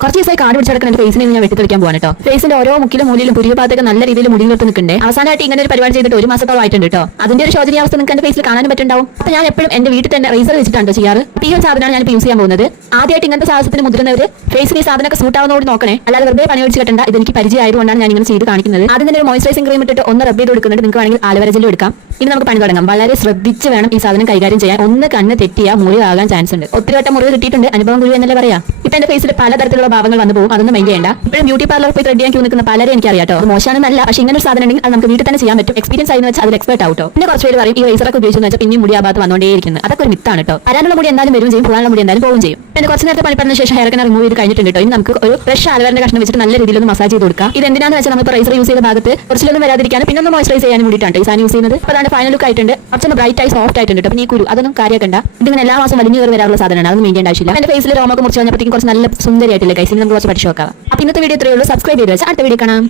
കുറച്ച് ദിവസമായി കാട് പിടിച്ചെടുക്കുന്ന എന്റെ ഫേസിനെ ഞാൻ വെട്ടിത്തെളിക്കാൻ പോകാൻ കേട്ടോ. ഫേസിന്റെ ഓരോ മുക്കിലും മൂലിലും പുതിയ ഭാഗത്തൊക്കെ നല്ല രീതിയിൽ മുടി നിർത്തി നിൽക്കണ്ടേ. അവസാനമായിട്ട് ഇങ്ങനെ ഒരു പരിപാടി ചെയ്തിട്ട് 1 മാസത്തോളം ആയിട്ടുണ്ട് കേട്ടോ. അതിന്റെ ഒരു ശോചനീയാവസ്ഥ നിങ്ങൾക്ക് എന്റെ ഫേസിൽ കാണാനും പറ്റുണ്ടാവും. അപ്പൊ ഞാൻ എപ്പോഴും എന്റെ വീട്ടിൽ തന്നെ റേസർ വെച്ചിട്ടാണ് ചെയ്യാറ്. ഈ ഒരു സാധനമാണ് ഞാൻ യൂസ് ചെയ്യാൻ പോകുന്നത്. ആദ്യമായിട്ട് ഇങ്ങനത്തെ സാധനത്തിന് മുതിരുന്നവര് ഫേസിന് ഈ സാധനമൊക്കെ സൂട്ട് ആവുന്നതോട് നോക്കണേ. അല്ലാതെ വെറുതെ പണി വെച്ച് കെട്ടണ്ട. ഇതെനിക്ക് പരിചയമായതുകൊണ്ടാണ് ഞാൻ ഇങ്ങനെ ചെയ്ത് കാണിക്കുന്നത്. ആദ്യം തന്നെ ഒരു മോയ്സ്ചറൈസിംഗ് ക്രീം ഇട്ടിട്ട് ഒന്ന് റബ്ബ് ചെയ്ത് കൊടുക്കുന്നുണ്ട്. നിങ്ങൾക്ക് വേണമെങ്കിൽ ആലോവേര ജെല്ലും എടുക്കാം. ഇനി നമുക്ക് പണി തുടങ്ങാം. വളരെ ശ്രദ്ധിച്ച് വേണം ഈ സാധനം കൈകാര്യം ചെയ്യാൻ. ഒന്ന് കണ്ണ് തെറ്റിയാൽ മുറിവാകാൻ ചാൻസ് ഉണ്ട്. ഒത്തിരി വട്ടം മുറിവ് കിട്ടിയിട്ടുണ്ട്. അനുഭവം ഗുരു എന്നല്ലേ പറയാം. ഇപ്പൊ എന്റെ ഫേസിൽ പലതരത്തിലുള്ള ഭാവങ്ങൾ വന്നു പോകും. അതൊന്നും മൈൻഡ് ചെയ്യേണ്ട. ഇപ്പോഴും ബ്യൂട്ടി പാർലർ പോയി ത്രെഡ് ചെയ്യാൻ നിൽക്കുന്ന പലരും എനിക്ക് അറിയാട്ടോ. മോശമാണെന്നല്ല, പക്ഷേ ഇങ്ങനെ ഒരു സാധനം ഉണ്ടെങ്കിൽ അത് നമുക്ക് വീട്ടിൽ തന്നെ ചെയ്യാൻ പറ്റും. എക്സ്പീരിയൻസ് ആയി വെച്ചാൽ അതിൽ എക്സ്പെർട്ട് ആവട്ടോ. പിന്നെ കുറച്ച് പേര് പറയും ഈ റേസറൊക്കെ ഉപയോഗിച്ചെന്ന് വെച്ചാൽ പിന്നെ മുടി ആ ഭാഗത്ത് വന്നുകൊണ്ടേയിരിക്കുന്നത്. അതൊക്കെ ഒരു മിത്താണ് കേട്ടോ. വരാനുള്ള മുടി എന്തായാലും വരും ചെയ്യും, പോകാനുള്ള മുടി എന്തായാലും പോകും ചെയ്യും. പിന്നെ കുറച്ച് നേരത്തെ പണി പറഞ്ഞ ശേഷം ഹെയർ ഒക്കെ റിമൂവ് ചെയ്ത് കഴിഞ്ഞിട്ടുണ്ട് കേട്ടോ. ഇനി നമുക്ക് ഒരു ഫ്രഷ് ആലുവേറിന്റെ കഷ്ണം വെച്ചിട്ട് നല്ല രീതിയിൽ ഒന്ന് മസാജ് ചെയ്ത് കൊടുക്കാം. ഇത് എന്തിനാന്ന് വെച്ചാൽ നമ്മൾ റേസർ യൂസ് ചെയ്ത ഭാഗത്ത് കുറച്ചിലൊന്നും വരാതിരിക്കാനും പിന്നെ ഒന്ന് മോയ്സ്ചറൈസ് ചെയ്യാനും വേണ്ടിയിട്ടാണ് ഈ സാധനം യൂസ് ചെയ്യുന്നത്. അപ്പോൾ അതാണ് ഫൈനൽ ലുക്ക് ആയിട്ടുണ്ട്. കുറച്ചൊന്ന് ബ്രൈറ്റ് ആയി സോഫ്റ്റ് ആയിട്ടുണ്ട്. അപ്പോൾ ഈ കുരു അതൊന്നും കാര്യമാക്കണ്ട. ഇതിങ്ങനെ എല്ലാ മാസം വലിഞ്ഞു കയറി വരാനുള്ള സാധനമാണ്. അതൊന്നും മെയിൻ ആവശ്യമില്ല. എന്റെ ഫേസിൽ രോമൊക്കെ മുറിച്ച് കഴിഞ്ഞപ്പോഴത്തേക്കും കുറച്ച് നല്ല സുന്ദരിയായിട്ടില്ല. കൈസിന് നമുക്ക് കുറച്ച് പഠിച്ചു നോക്കാം. അപ്പോൾ ഇന്നത്തെ വീഡിയോ ഇത്രയേ ഉള്ളൂ. സബ്സ്ക്രൈബ് ചെയ്ത് വെച്ചാൽ അടുത്ത വീഡിയോ കാണാം.